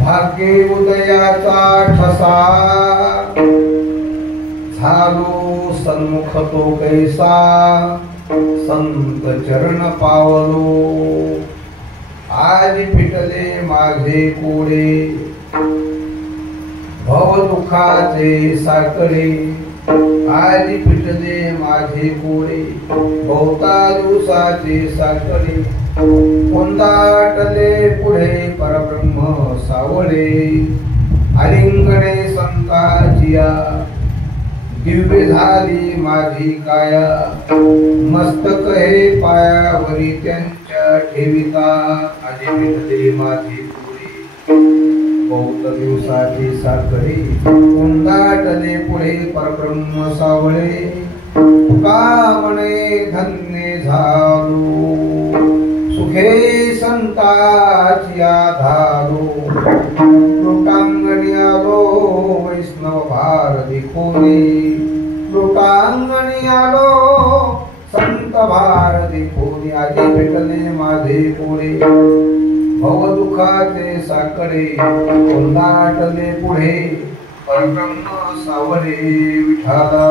भाग्ये उदयाचा ठसा झालो सन्मुख तो कैसा संत चरण पावलो आज फिटले माझे कोडे भव दुःखाचे साखळे आज फिटले माझे कोडे भोवता दिवसाचे साखळे कोंदाटले पुढे परब्रह्म सावळे आलिंगणे संताजिया दिव्य झाली माझी काया मस्तक हे पायावरी त्यांच्या ठेविता आजी भेटले माझी पुढे बहुत दिवसाची साखळी कोंदाटले पुढे परब्रह्म सावळे तुका म्हणे धन्य झालो सुखे संताची आधारो लोकांगणी आलो वैष्णव भार देखोरे लोकांगणी आलो संत भार देखोरे आजी भेटले माझे कोडे भव दुःखाचे साखळे कोंदाटले पुढे परब्रह्म सावळे विठाला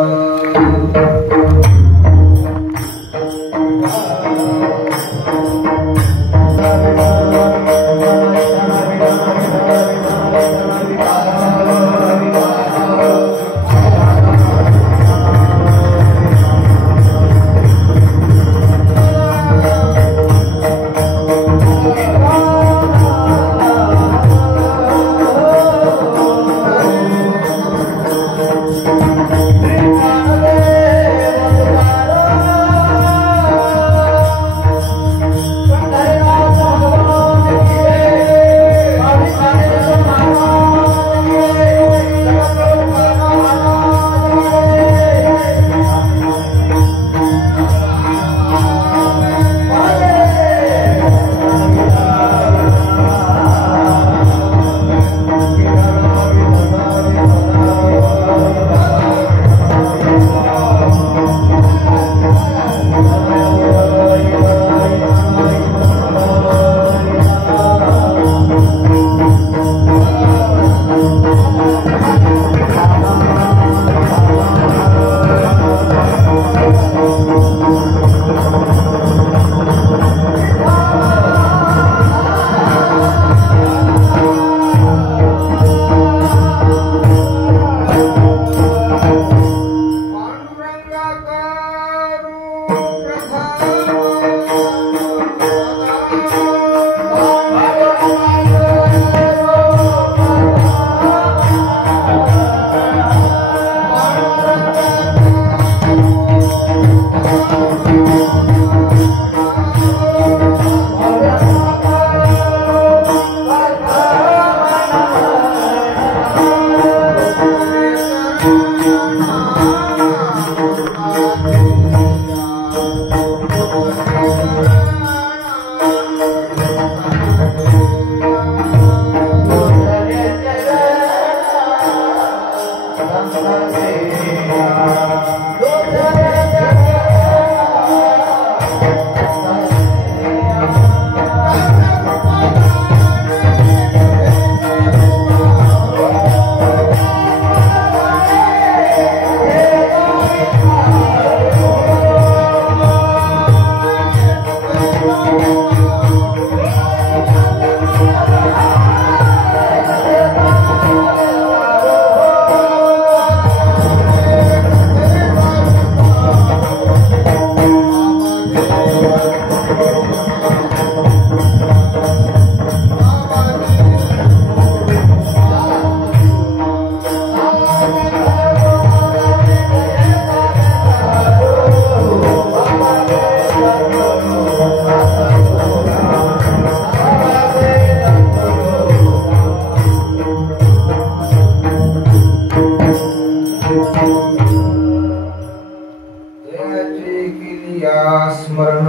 तिच्या स्मरण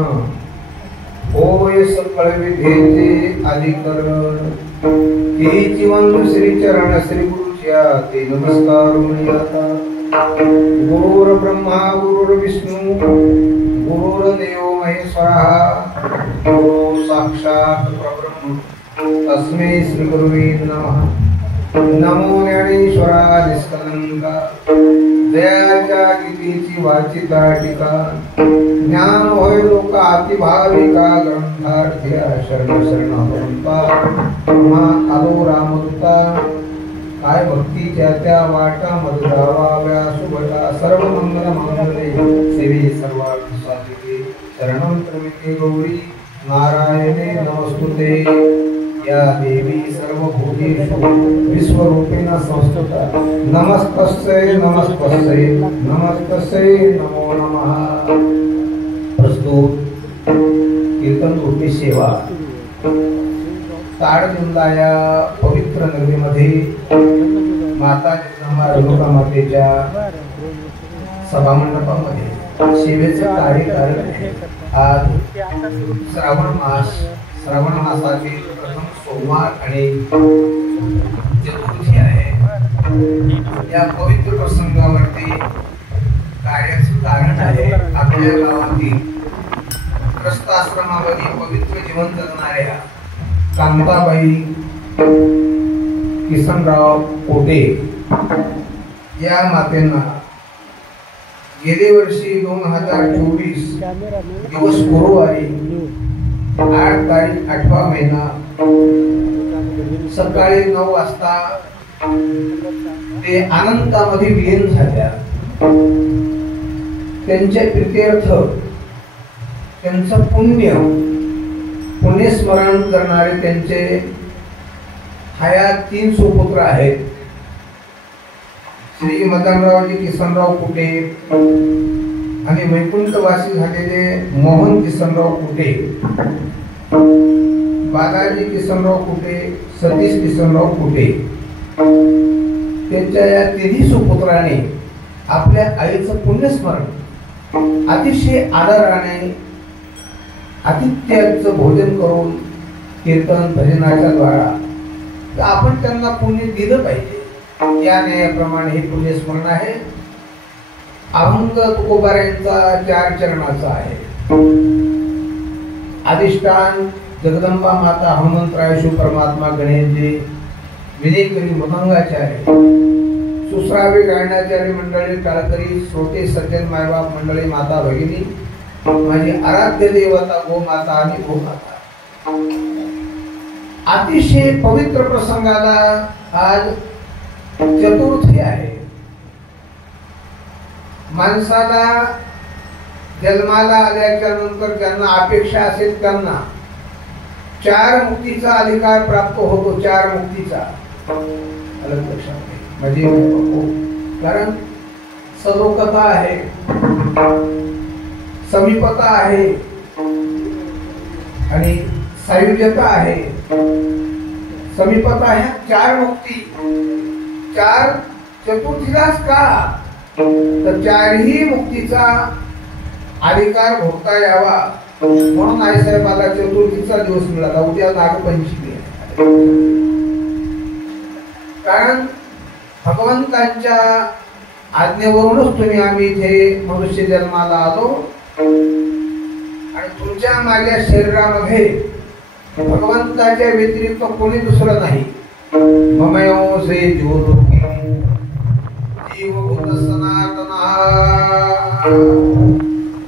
होय सकळ विधेचे अधिकरण हे जीवन श्री चरण श्री गुरुच्या ते नमस्कार मुनियाता गुरुर ब्रह्मा गुरुर विष्णू गुरुर्देव महेश्वरः गुरु साक्षात परब्रह्म तस्मै श्री गुरुवे नमः नमो ज्ञानेश्वरा निष्कलंका जयाच्या गीतेची वाचिता टीका ज्ञान होय लोक अतिभाविका ग्रंथार्थ्या शरण शरणा आलो रामदूता काय भक्तीच्या त्या वाटा मधुराव्या सुभटा सर्व मंगल मंगले सेवे सर्वार्थ साधिके शरणं त्र्यंबके गौरी नारायणे नमस्तुते या देवी सर्वभूतेषु विश्वरूपेण संस्थिता नमस्तस्यै नमस्तस्यै नमस्तस्यै नमो नमः। प्रस्तुत कीर्तन रूपी सेवा ताडजुंदा या पवित्र नगरीमध्ये माता जगदंबा रेणुका मातेच्या सभामंडपामध्ये सेवेचे कार्य आज श्रावण मासाचे प्रथम सोमवार आणि चतुर्थी आहे। या पवित्र प्रसंगावरती कार्याचे कारण आहे आपल्या गावातील ग्रस्ताश्रमामध्ये पवित्र जीवन जगणाऱ्या कांताबाई किसनराव कोटे या मातेंना गेले वर्षी 2024 दिवस गुरुवारी 8 तारीख 8वा महिना सकाळी 9 वाजता ते अनंतामध्ये विलीन झाल्या। त्यांच्या प्रीत्यर्थ त्यांचं पुण्यस्मरण करणारे त्यांचे हयात 3 सुपुत्र आहेत। श्री मदनरावजी किसनराव कुटे आणि वैकुंठवासी झालेले मोहन किसनराव कुटे, बालाजी किसनराव कुटे, सतीश किसनराव कुटे। त्यांच्या या 3 सुपुत्रांनी आपल्या आईचं पुण्यस्मरण अतिशय आदराने आतिथ्याचं भोजन करून कीर्तन भजनाच्या द्वारा आपण त्यांना पुण्य दिलं पाहिजे। या न्यायाप्रमाणे हे पुण्यस्मरण आहे। अभंग तुकोबाऱ्यांचा 4 चरणाचा आहे। अधिष्ठान जगदंबा माता हनुमंतराय शिव परमात्मा गणेशजी, विजयकरी मृदंगाचार्य, सुश्रावी गायनाचार्य मंडळी, टाळकरी, श्रोते, सज्जन, मायबाप मंडळी, माता भगिनी, माझी आराध्य देवता गोमाता आणि गोमाता। अतिशय पवित्र प्रसंगाला आज चतुर्थी आहे। माणसाला जन्माला आल्याच्या नंतर ज्यांना अपेक्षा असेल त्यांना 4 मुक्तीचा अधिकार प्राप्त होतो। 4 मुक्तीचा म्हणजे कारण सलोकता आहे, समीपता आहे आणि सायुज्यता आहे। समीपता ह्या 4 मुक्ती 4 चतुर्थीलाच का तर 4ही मुक्तीचा अधिकार भोगता यावा म्हणून आईसाहेबाला चतुर्थीचा दिवस मिळाला। उद्या नागपंचमी आहे। कारण भगवंतांच्या आज्ञेवरूनच तुम्ही आम्ही इथे मनुष्य जन्माला आलो आणि तुमच्या माझ्या शरीरामध्ये भगवंताच्या व्यतिरिक्त कोणी दुसरं नाही। ममयो से जीवभूत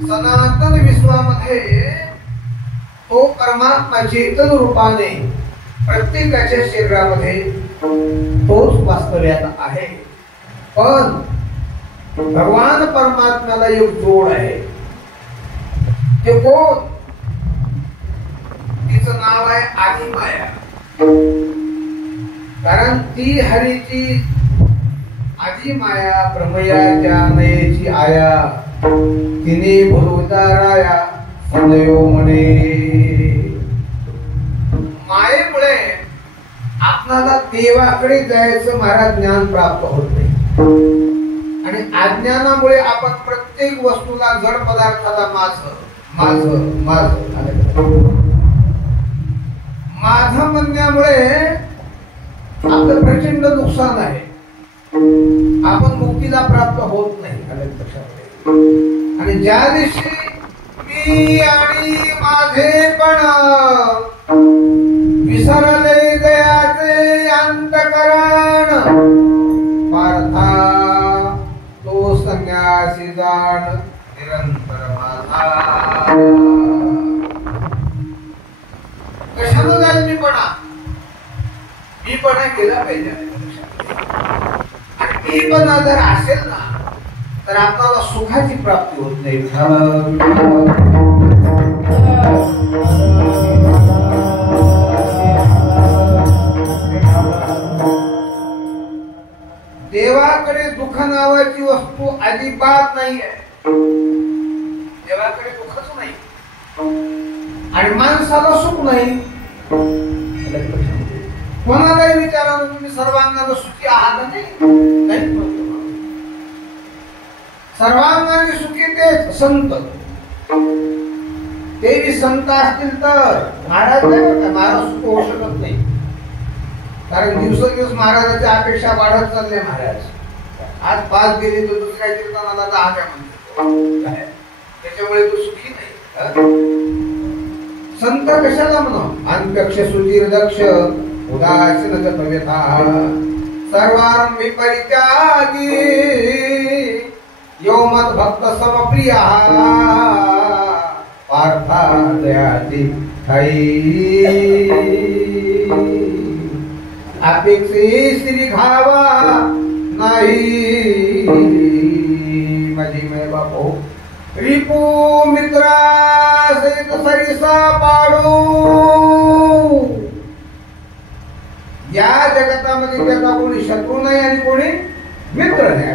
सनातन विश्वामध्ये तो परमात्मा चेतन रूपाने प्रत्येकाच्या शरीरामध्ये तोच वास्तव्यात आहे। पण भगवान परमात्म्याला एक जोड आहे। ते कोण? तिचं नाव आहे आदिमाया। कारण ती हरीची आदिमाया ब्रह्मयाच्या नयेची आया, तिने भुलुताराया सदैव म्हणे। मायेमुळे आपल्याला देवाकडे जायचं महाराज ज्ञान प्राप्त होत नाही आणि अज्ञानामुळे आपण प्रत्येक वस्तूला जड पदार्थाला माझं माझं माझं माझं म्हणण्यामुळे आपलं प्रचंड नुकसान आहे. आपण मुक्तीला प्राप्त होत नाही. आणि ज्या दिवशी मी आणि माझेपण विसरले दयाचे अंतकरण पार्था तो संन्यासी जाण निरंतर माझा. कशानं जाईल मीपणा केला पाहिजे. आणि मीपणा जर असेल ना तर आपल्याला सुखाची प्राप्ती होत नाही. देवाकडे दुःख नावाची वस्तू अजिबात नाही आहे. देवाकडे दुःखच नाही आणि माणसाला सुख नाही. कोणालाही विचारा तुम्ही सर्वांगाने सुखी आहात नाही. सर्वांगाने सुखी ते संत. ते संत असतील तर महाराज नाही. महाराज सुख होऊ शकत नाही. कारण दिवसेंदिवस महाराजाची अपेक्षा वाढत चालली. महाराज आज 5 गेली तर दुसऱ्या कीर्तनाला 10 म्हणतो. त्याच्यामुळे तो सुखी नाही. संत कशाला म्हणून अनपेक्ष सुधीर दक्ष उदासीन गतव्यथा सर्वांबी परित्यागी यो मत भक्त समप्रिया पार्था दयाती ठाई अपेक्षे श्री घावा नाही माझी मै बापो रिपू मित्रा सहित सरिसा पाडू. या जगतामध्ये त्याचा कोणी शत्रू नाही आणि कोणी मित्र नाही.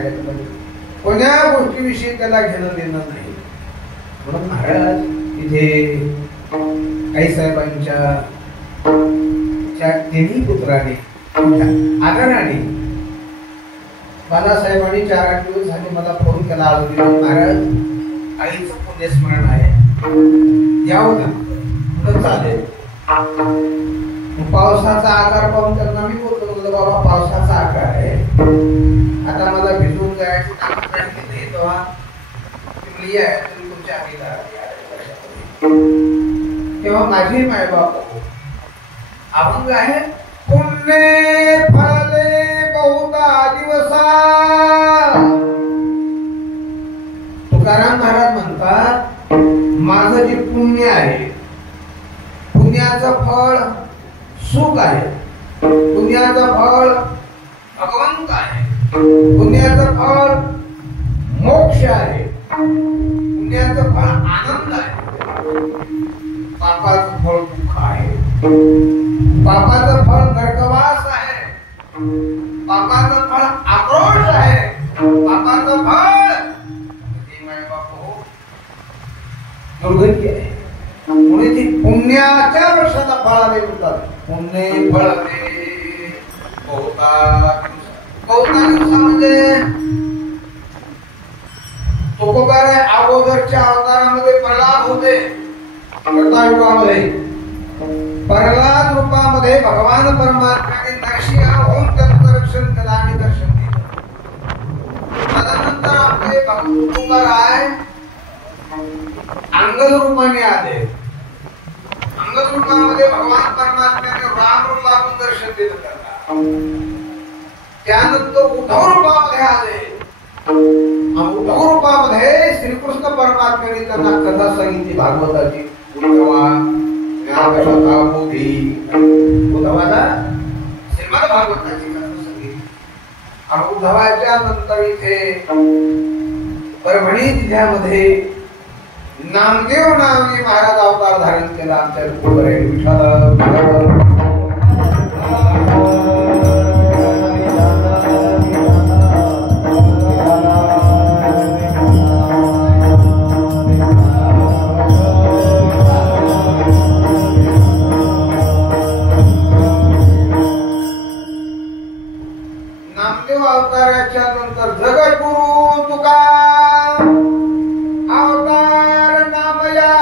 कोण्या गोष्टीविषयी त्याला घेणं देणं नाही. म्हणून महाराज इथे आई साहेबांच्या तिन्ही पुत्राने आदराने बालासाहेबांनी 4-8 दिवस झाले मला फोन केला. आलो महाराज आईचं पुण्यस्मरण आहे यावं ना चालेल. पावसाचा आकार पाहून त्यांना मी बोलतो बाबा पावसाचा आकार आहे. आता मला भिजून जायचं तेव्हा तुमच्या तेव्हा माझी मायबाप अभंग आहे. पुण्य फळले बहुता दिवसा. तुकाराम महाराज म्हणतात माझं जे पुण्य आहे पुण्याचं फळ सुख आहे. पुण्याचं फळ भगवंत आहे. पुण्याचं फळ मोक्ष आहे. पुण्याचं फळ आनंद आहे. पापाचं फळ दुःख आहे. पापाचं फळ नरकवास आहे. पापाचं फळ आक्रोश आहे. पापाचं फळ दुर्गती आहे. पुणे ती पुण्याच्या वर्षाला फळाले म्हणतात. पुण्य फळते बहुता दिवसा म्हणजे तुकोबार अगोदरच्या अवतारामध्ये प्रल्हाद होते. युगामध्ये प्रल्हाद रूपामध्ये भगवान परमात्म्याने नरसिंह होऊन त्यांचं रक्षण केलं आणि दर्शन दिलं. तदनंतर आपले भक्त तुकोबार अंगद रूपाने आले. अंगद रूपामध्ये भगवान परमात्म्याने राम रूपातून दर्शन दिलं त्यांना. त्यानंतर उद्धव रूपामध्ये आले. उद्धव रूपामध्ये श्रीकृष्ण परमात्म्याने त्यांना कथा सांगितली भागवताची. उद्धवाला श्रीमद भागवताची कथा सांगितली. आणि उद्धवाच्या नंतर इथे परभणी जिल्ह्यामध्ये नामदेव नावाने महाराज अवतार धारण केला. आमच्या विठ्ठल नामदेव अवताराच्या नंतर जगद्गुरु तुका अवतार नामया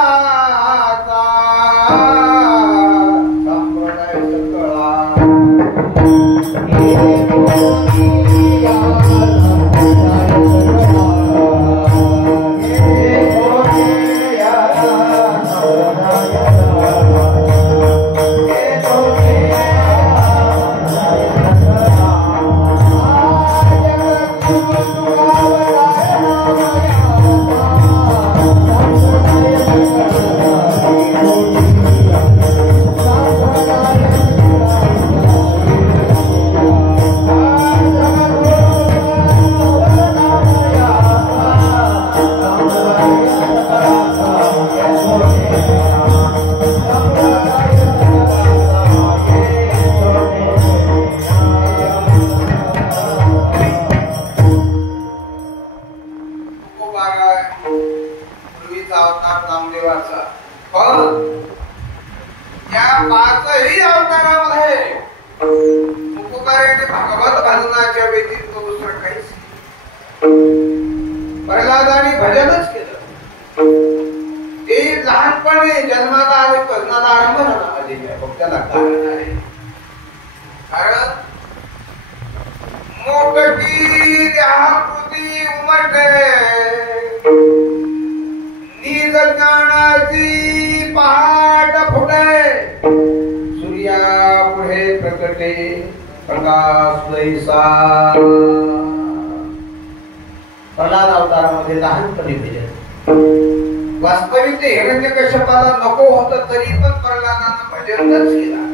देवाचा, पण या पाचही अवतारामध्ये तुकोबारायांनी भागवत भजनाच्या व्यतिरिक्त दुसरं काहीच प्रल्हादाने भजनच केलं. ते लहानपणी जन्माला आले, भजनाला आरंभ झाला माझ्या भक्ताला कारण आहे. कारण मोठकी देहाकृती उमटे, निज ज्ञानाची पहाट फुटे, सूर्या पुढे प्रकटे प्रकाश लैसा. प्रल्हाद अवतारामध्ये लहानपणी भजन. वास्तविक ते हिरण्यकश्यपाला नको होतं तरी पण प्रल्हादानं भजनच केलं.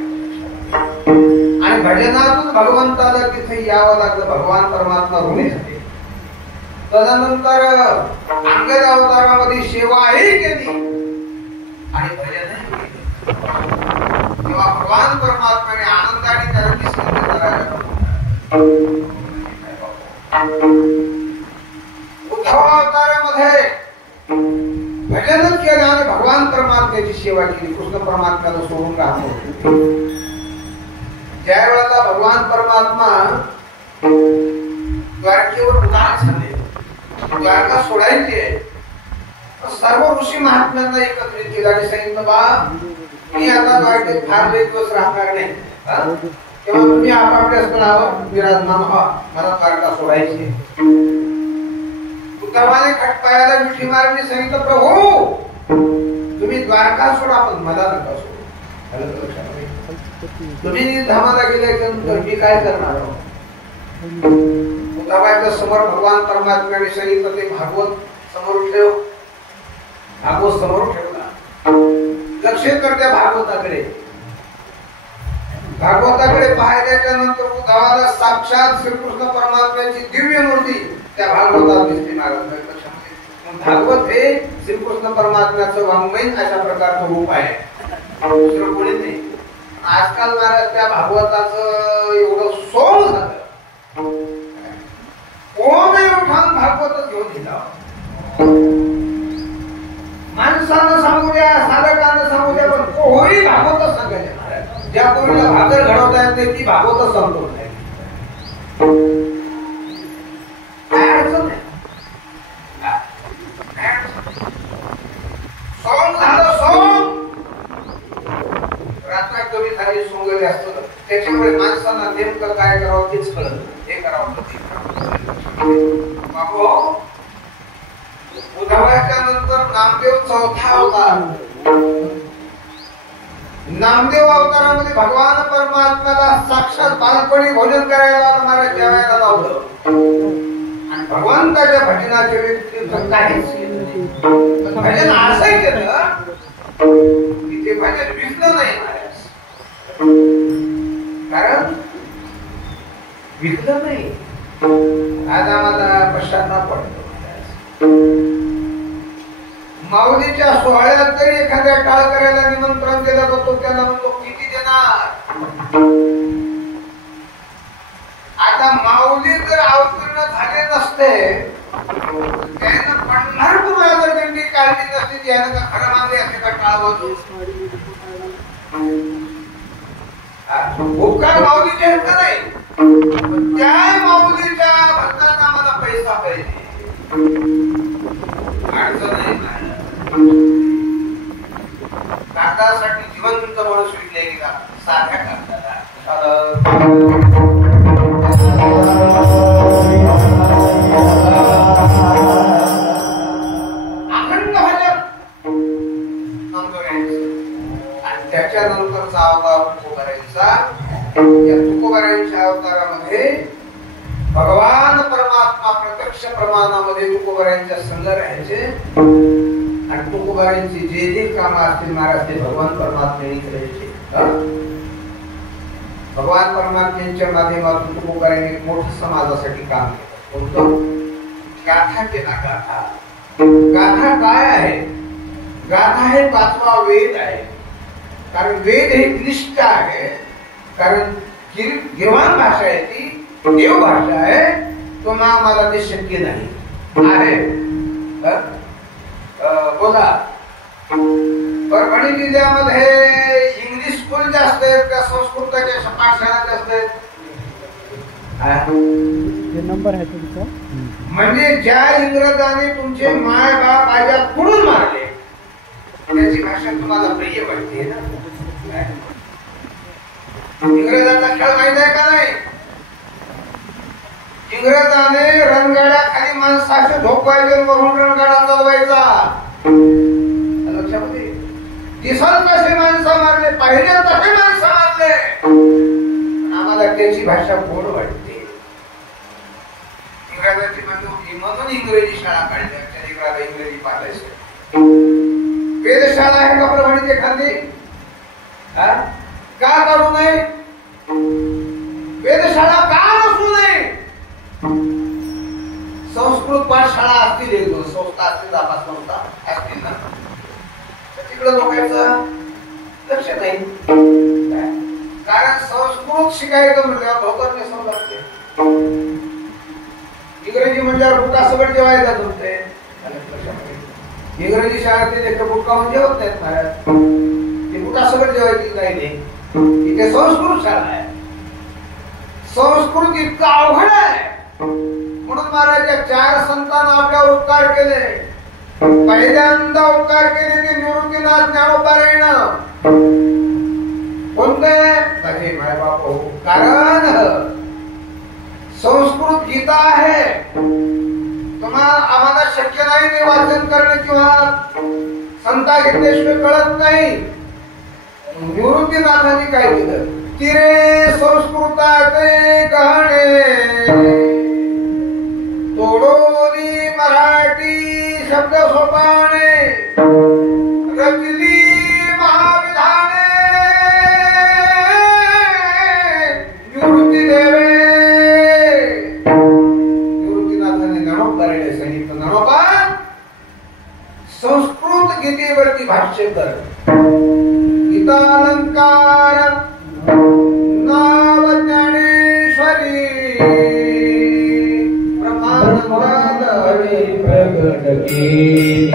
आणि भजनातून भगवंताला तिथे यावं लागलं. भगवान परमात्मा ऋणी झाले. तदनंतर अंगद अवतारामध्ये सेवाही केली आणि भजनही केलं. तेव्हा भगवान परमात्म्याने आनंदाने त्याला विसंत करायला. उद्धव अवतारामध्ये भजनच केलं आणि भगवान परमात्म्याची सेवा केली. कृष्ण परमात्म्याला सोडून राहतो. ज्या वेळेला भगवान परमात्मा द्वारकेवर उदार झाले, द्वारका सोडायची आहे, सर्व ऋषी महात्म्यांना एकत्रित केलं आणि सांगितलं, बा मी आता द्वारकेत फार लई दिवस राहणार नाही, तेव्हा तुम्ही आपापल्या स्थळावर विराजमान व्हा, मला द्वारका सोडायची. उद्धवाने खटपायाला मिठी मारली, सांगितलं, प्रभू तुम्ही द्वारका सोडा पण मला नका सोडू. तुम्ही धामाला गेल्यानंतर मी काय करणार आहोत. उद्धवाच्या समोर भगवान परमात्म्याने सांगितलं, ते भागवत समोर ठेव. भागवत समोर ठेवला. लक्ष कर त्या भागवताकडे. भागवताकडे पाहिल्याच्या नंतर उद्धवाला साक्षात श्रीकृष्ण परमात्म्याची दिव्य मूर्ती त्या भागवतात दिसते. भागवत हे श्रीकृष्ण परमात्म्याचं वाङ्मय अशा प्रकारचं रूप आहे. दुसरं कोणी नाही. आजकाल महाराज त्या भागवताचं एवढं सोम झालं, कोणी उठान भागवतच घेऊन दिला. माणसांना सांगू द्या, साधकांना सांगू द्या, पण कोणी भागवतच सांगायचे महाराज. ज्या कोणीला भाकर घडवता येत नाही ती भागवतच सांगतो. काय अडचण नाही. सोम झालं, सोम रात्र कमी झाली, सोंगले असतं. त्याच्यामुळे माणसांना नेमकं काय करावं तेच कळलं. हे करावं बाबू. उद्धवाच्या नंतर नामदेव चौथा अवतार. नामदेव अवतारामध्ये भगवान परमात्म्याला साक्षात बालपणी भोजन करायला महाराज जेवायला लावलं आणि भगवंताच्या भजनाच्या व्यतिरिक्त काहीच केलं नाही. भजन असं केलं की ते भजन विकलं नाही महाराज. कारण विकलं नाही. आज आम्हाला पश्चाताप पडतो. माऊलीच्या सोहळ्यात तरी एखाद्या टाळ करायला निमंत्रण दिलं जातो, त्याला म्हणतो किती देणार. आता माऊली जर अवतीर्ण झाले नसते, त्यानं पंढरपूरला जर दिंडी काढली नसती, त्यानं का खरं मानले असे का टाळ वाजवून. उपकार माऊलीचे आहेत का नाही, त्या माऊलीच्या भक्तांना आम्हाला पैसा पाहिजे. अडचण नाही. कागदासाठी जिवंत माणूस विकले गेला, साध्या कागदाला. अखंड भजन आणि त्याच्यानंतरचा अवतार तुकोबारायांचा. या तुकोबारायांच्या अवतारामध्ये भगवान परमात्मा प्रत्यक्ष प्रमाणामध्ये तुकोबारायांच्या संग राहायचे आणि तुकोबारायांची जे जे काम असतील महाराज ते भगवान परमात्म्याने करायचे. भगवान परमात्म्यांच्या माध्यमातून तुकोबारायांनी मोठं समाजासाठी काम केलं. कोणतं? गाथा केला. गाथा. गाथा काय आहे? गाथा हे 5वा वेद आहे. कारण वेद हे क्लिष्ट आहे. कारण गिरवाण भाषा आहे, ती देव भाषा आहे. तो आम्हाला ते शक्य नाही आहे. बोला परभणी जिल्ह्यामध्ये इंग्लिश स्कूल जास्त आहेत का संस्कृताच्या पाठशाळा जास्त आहेत? नंबर आहे तुमचा. म्हणजे ज्या इंग्रजाने तुमचे माय बाप आज्या कुडून मारले त्याची भाषा तुम्हाला प्रिय वाटते ना? इंग्रजांचा खेळ माहित आहे का नाही? इंग्रजाने रणगाड्या खाली माणसाचे झोपवायचे वरून रणगाडा चालवायचा. लक्षामध्ये दिसाल कसे माणसं मारले, पाहिजे तसे माणसं मारले. आम्हाला त्याची भाषा गोड वाटते. इंग्रजाची म्हणून इंग्रजी शाळा काढल्या, त्या इंग्रजी पाहायचं. वेधशाळा आहे का परभणीत एखादी? का करू नये? वेधशाळा का नसू नये? संस्कृत पाठशाळा असतील, एक दोन संस्था असतील, संस्था असतील ना, तिकडे लोकांचं लक्ष नाही. कारण संस्कृत शिकायचं म्हटल्यावर धोतर नेसावं लागते. इंग्रजी म्हटल्यावर बुका सगळं जेवायला जमते. इंग्रजी शाळेत ते बुका म्हणजे जेवत नाहीत महाराज, ते बुका सगळं जेवायची नाही. इथे संस्कृत शाळा आहे. संस्कृत इतकं अवघड आहे म्हणून महाराज चार संतांना आपल्यावर उपकार केले. पहिल्यांदा उपकार केले ते निवृत्तीनाथ ज्ञानोबारायण. कोणते? माझे माय बाप हो. कारण संस्कृत गीता आहे. तुम्हाला आम्हाला शक्य नाही ते वाचन करणं किंवा संता घेतल्याशिवाय कळत नाही. निवृत्तीनाथांनी काय केलं? तिरे संस्कृताचे गहणे तोडोनी मराठी शब्द सोपाने रचली महाविधाने निवृत्ती देवे. निवृत्तीनाथांनी ज्ञानोबारायण सांगितलं, ज्ञानोबा संस्कृत गीतेवरती भाष्य कर. गीतालंकार नाव ज्ञानेश्वरी ब्रह्मानंदालहरी प्रगट केली.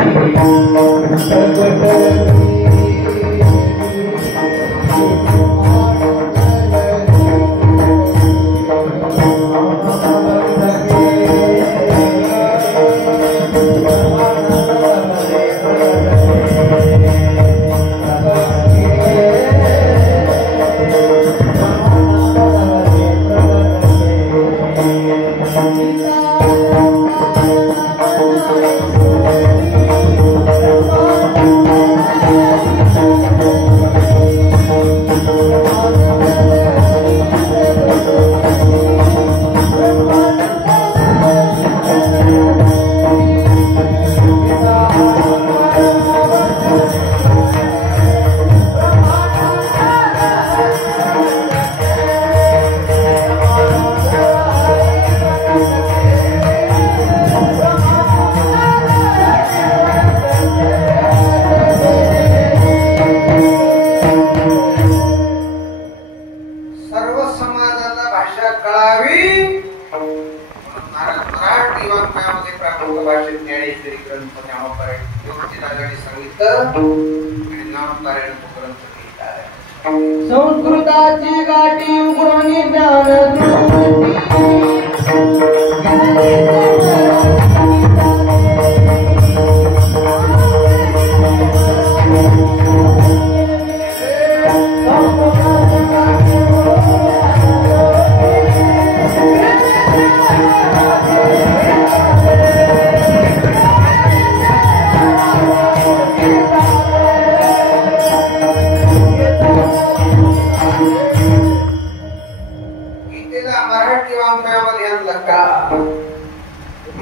संस्कृताची गाठी उघडून ज्ञान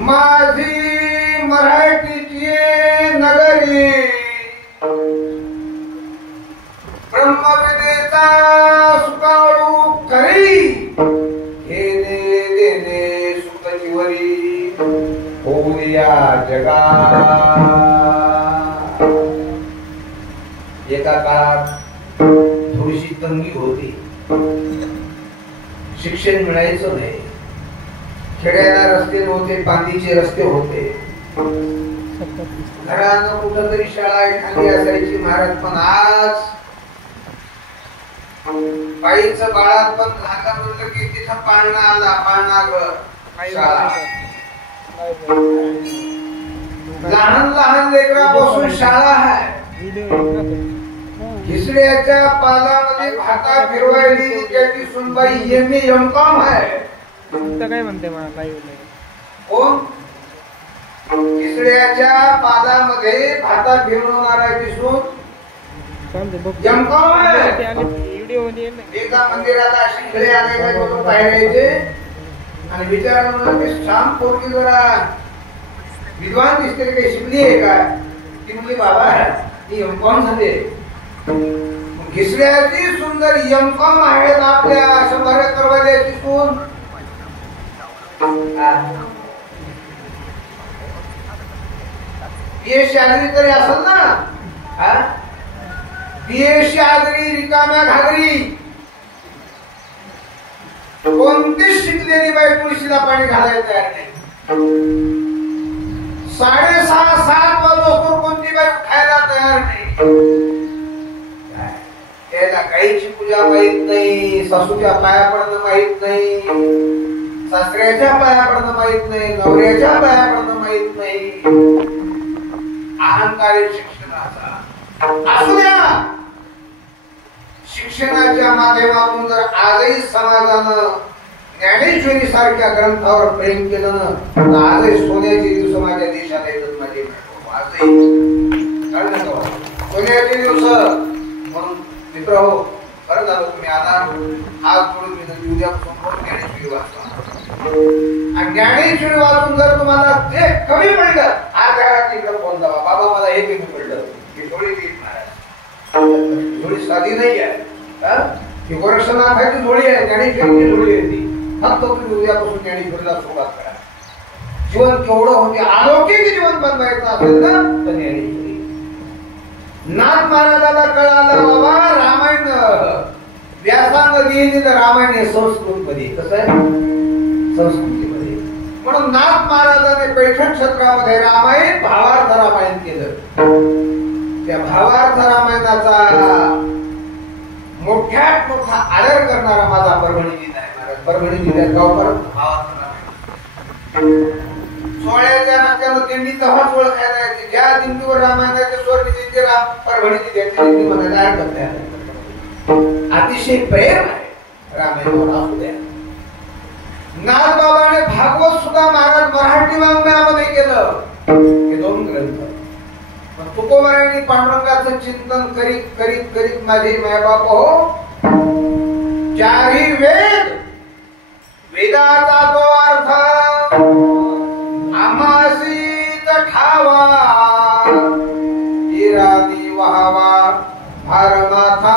माझी मराठीची नगरी ब्रह्मविदेचा सुकाळू करी घेणे देणे सुखजीवरी होऊन या जगा. एका काळात थोडीशी तंगी होती, शिक्षण मिळायचं नाही. खेड्याला रस्ते नव्हते, पांदीचे रस्ते होते. घरानं कुठं तरी शाळा एखादी असायची महाराज, पण आज बाईचं बाळात पण झालं म्हणलं की तिथं पाळणा आला, पाळणा घर, शाळा. लहान लहान लेकरापासून शाळा आहे. घिसड्याच्या पालामध्ये भाता फिरवायली त्याची सुनबाई एम.कॉम आहे. काय म्हणते मला काही कोण? घिसड्याच्या पालामध्ये भाता फिरवणारा सून एम.कॉम आहे. एका मंदिराला शिंगडे आलेला लोक पाहायचे आणि विचार म्हणून शाम पोरगी जरा विद्वान दिसते, काही शिकली आहे का? ती म्हणली बाबा ती एम.कॉम झाली. घिसड्याची सुंदर एम.कॉम आहे, आपल्या 100 करवाल्याची सून बीएससी आगरी तरी असेल ना. बीएससी आगरी रिकाम्या घागरी. कोणतीच शिकलेली बाई तुळशीला पाणी घालायला तयार नाही. 6:30-7 वाजता कोणती बाई खायला तयार नाही. त्याला गाईची पूजा माहित नाही, सासूच्या पाया पडणं माहित नाही, सासऱ्याच्या पाया पडणं माहित नाही, नवऱ्याच्या पाया पडणं माहित नाही. अहंकारी शिक्षणाचा असू द्या. शिक्षणाच्या माध्यमातून जर आजही समाजानं ज्ञानेश्वरी सारख्या ग्रंथावर प्रेम केलं ना, तर आजही सोन्याचे दिवस माझ्या देशात येतात. माझे आजही सोन्याचे दिवस. म्हणून मित्र हो, बरं झालं तुम्ही आला. आज थोडं विनंती, उद्यापासून ज्ञानेश्वरी वाचतो. आणि ज्ञानेश्वरी वाचून जर तुम्हाला जे कमी पडलं, आज घरात इकडे फोन लावा, बाबा मला हे कमी पडलं. ही थोडी थोडी साधी नाही आहे. ही गोरक्षनाथाची जोडी आहे, ज्ञानेश्वरीची जोडी आहे ती. फक्त तुम्ही उद्यापासून ज्ञानेश्वरीला सुरुवात करा. जीवन केवढं होते अलौकिक जीवन बनवायचं असेल ना, तर ज्ञानेश्वरी. नाथ महाराजाला कळालं बाबा रामायण व्यासांग लिहिली तर रामायण हे संस्कृत मध्ये. कसं आहे? संस्कृतीमध्ये. म्हणून नाथ महाराजांनी पैठण क्षेत्रामध्ये रामायण भावार्थ रामायण केलं. त्या भावार्थ रामायणाचा मोठ्यात मोठा आदर करणारा माझा परभणी जिल्हा आहे. महाराज परभणी जिल्ह्यात गावकर भावार्थ रामायण. सोहळ्याच्या नात्यानं दिंडीचा हाच ओळखायला येते. ज्या दिंडीवर रामायणाचे स्वर दिंडी परभणी जिल्ह्याची दिंडी म्हणायला हरकत नाही. अतिशय प्रेम आहे रामायणावर. असू द्या. नाथबाबाने भागवत सुद्धा महाराज मराठी वाङ्मयामध्ये केलं. हे 2 ग्रंथ. तुकोबारायांनी पांडुरंगाचं चिंतन करीत करीत करीत माझे मायबाप हो, 4ही वेद, वेदाचा तो अर्थ आमासीत ठावा, इरादी व्हावा भारमाथा.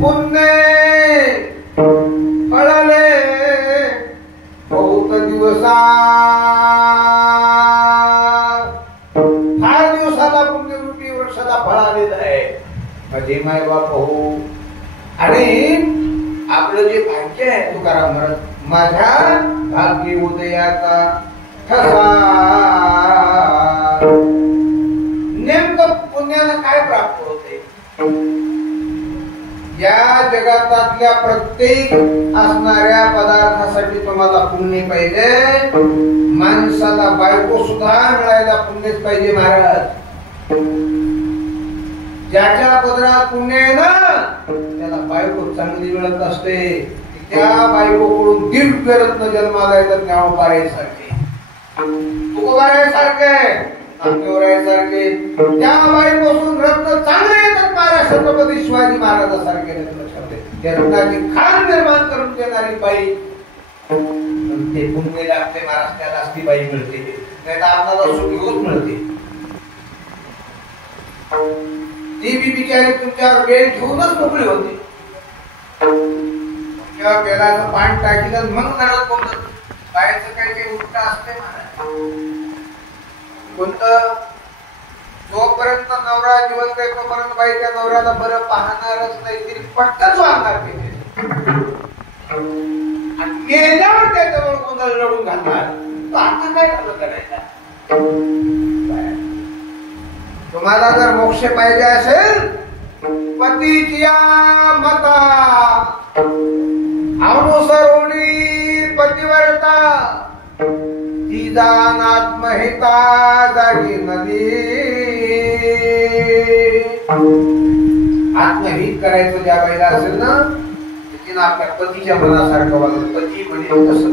पुण्य फळले बहुत दिवसा दिवसाला पुण्यरूपी वृक्षाला फळ आलेलं आहे. माझे माय बाप हो. आणि आपलं जे भाग्य आहे, तुकाराम म्हणत, माझ्या भाग्य उदयाचा ठसा. नेमकं पुण्याला काय प्राप्त होते? या जगातातल्या प्रत्येक असणाऱ्या पदार्थासाठी तुम्हाला पुण्य पाहिजे. माणसाला बायको सुद्धा मिळायला पुण्यच पाहिजे महाराज. ज्याच्या पदरात पुण्य आहे ना त्याला बायको चांगली मिळत असते. त्या बायकोकडून दिव्यरत्न जन्माला येतात. ज्ञानोबारायसारखे, तुकोबारायसारखे, नामदेवरायसारखे त्या बाईपासून रत्न चांगले येतात महाराज. छत्रपती शिवाजी महाराजांसारखे त्या रत्नाची खाण निर्माण करून देणारी बाई. ते पुण्य लागते महाराज, त्याला ती बाई मिळते. नाही तर आपल्याला सुख घेऊन मिळते. ती बी बिचारी तुमच्यावर वेळ घेऊनच मोकळी होते. किंवा बेलाचं पान टाकीलं मग नळत बोलत. बायचं काही काही उलट असते महाराज. कोणतं? जोपर्यंत नवरा जिवंत आहे तोपर्यंत बाई त्या नवऱ्याला बरं पाहणारच नाही. तरी पटकन वागणार पाहिजे. आणि मेल्यावर त्याच्यावर गोंधळ लढून घालणार. तर आता काय झालं करायला? तुम्हाला जर मोक्ष पाहिजे असेल, पतीची मता अनुसरुणी पतिव्रता, तिजान आत्महिता जागी नदी. आत्महित करायचं ज्या बाईला असेल ना, तिने आपल्या पतीच्या मनासारखं वागलं. पती म्हणजे तसं.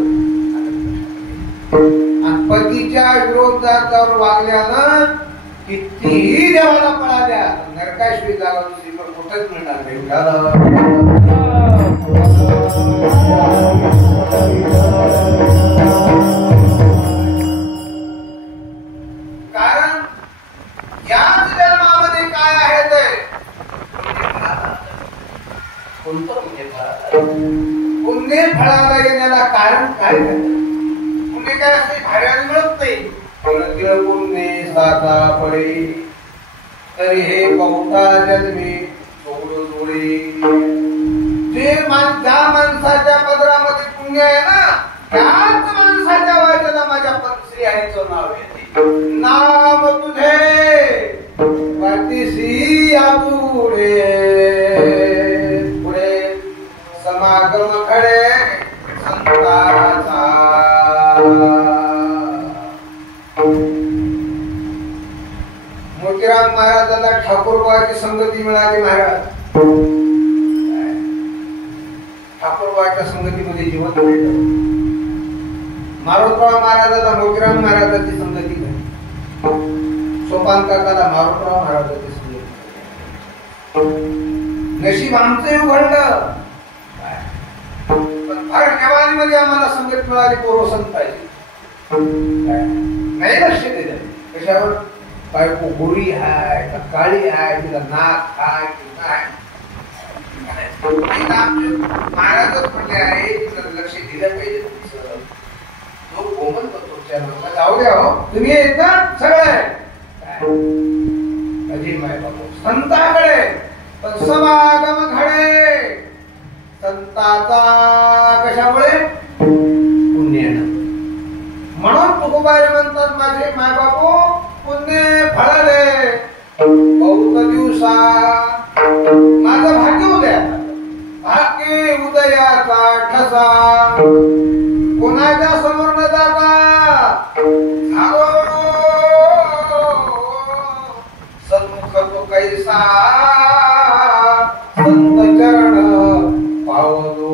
आणि पतीच्या विरोधात वागल्यानं कितीही देवाला पळाल्या, नरकाशिवाय जागा दुसरीकडे कुठंच मिळणार नाही. कारण याच जन्मामध्ये काय आहे ते पुण्य फळाला येण्याला कारण काय? पुण्य काय असते? भाड्याने मिळत नाही. पुण्य साधा पडे तरी हे बहुता जन्मी सोडून जोडे. जे ज्या माणसाच्या पदरामध्ये पुण्य आहे ना, त्याच माणसाच्या वाचना माझ्या श्री हरीचं नाव येते. नाम तुझे पाठीशी आपुडे, पुढे समागम खडे संताचा. मोतीराम महाराजांना ठाकूरबाची संगती मिळाली. महाराज ठाकूरबाच्या संगतीमध्ये जीवन मिळतं. मारुतराव महाराजाला मोतीराम महाराजांची संगती झाली. सोपान काकाला मारुतराव महाराजांची संगती. नशीब आमचे उघडलं. पण फार जवानीमध्ये आम्हाला संगत मिळाली. पोरोसन पाहिजे नाही लक्ष दिलं. कशावर? बायको गोरी आहे का काळी आहे, तिला नाक आहे की नाही. महाराजच म्हटले आहे तिला लक्ष दिलं पाहिजे. तो कोमल तुमच्या नावाला जाऊ द्या. हो तुम्ही येत ना सगळे अजय माय बाबू संताकडे. पण समागम घडे संताचा कशामुळे? पुण्यानं. म्हणून तुकोबाई म्हणतात माझे माय बापू पुण्य फळाले बहुत दिवसा. माझं भाग्य उद्या, भाग्य उदयाचा ठसा. कोणाच्या समोर न जाता सन्मुख तो कैसा संत चरण पावलो.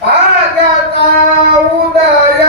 भाग्याचा उदय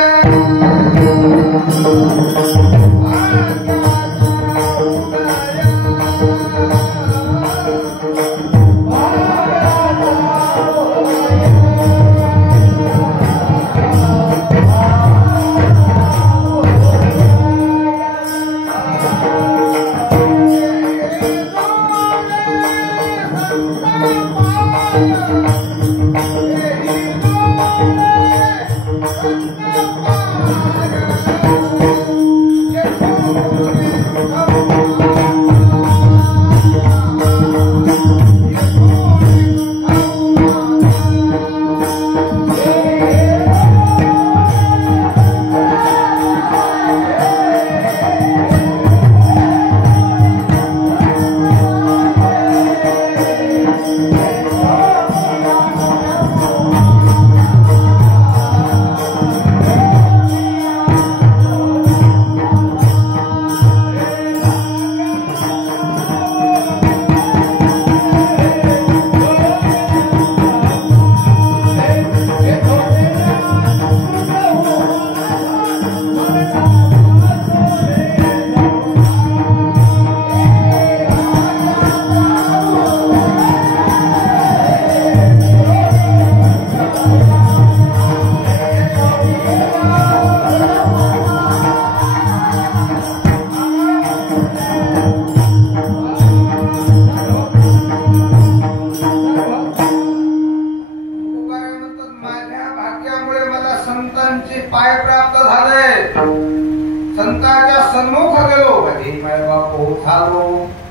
संतांच्या सन्मुख गेलो कधी मायवा पोथालो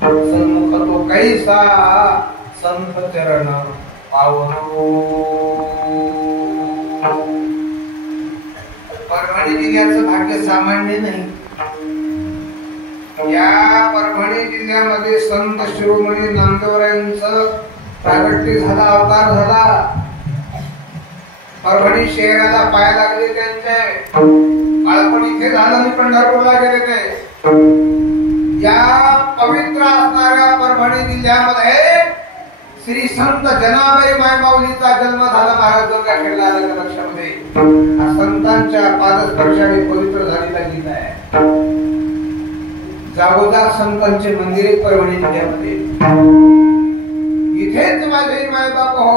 सन्मुख तो कैसा संत चरण पावलो. परभणी जिल्ह्याचं भाग्य सामान्य नाही. या परभणी जिल्ह्यामध्ये संत शिरोमणी नामदेवरायांचं प्रागट्य झाला, अवतार झाला. परभणी शहराला पाय लागले त्यांचे. बाळपण इथे झालं आणि पंढरपूरला गेले ते. या पवित्र असणाऱ्या परभणी जिल्ह्यामध्ये श्री संत जनाबाई मायमाऊलीचा जन्म झाला. महाराज गंगा खेळला लक्षामध्ये. संतांच्या पादस्पर्शाने पवित्र झालेला जिल्हा आहे. जागोजाग संतांचे मंदिर आहेत परभणी जिल्ह्यामध्ये. इथेच माझे मायबाप हो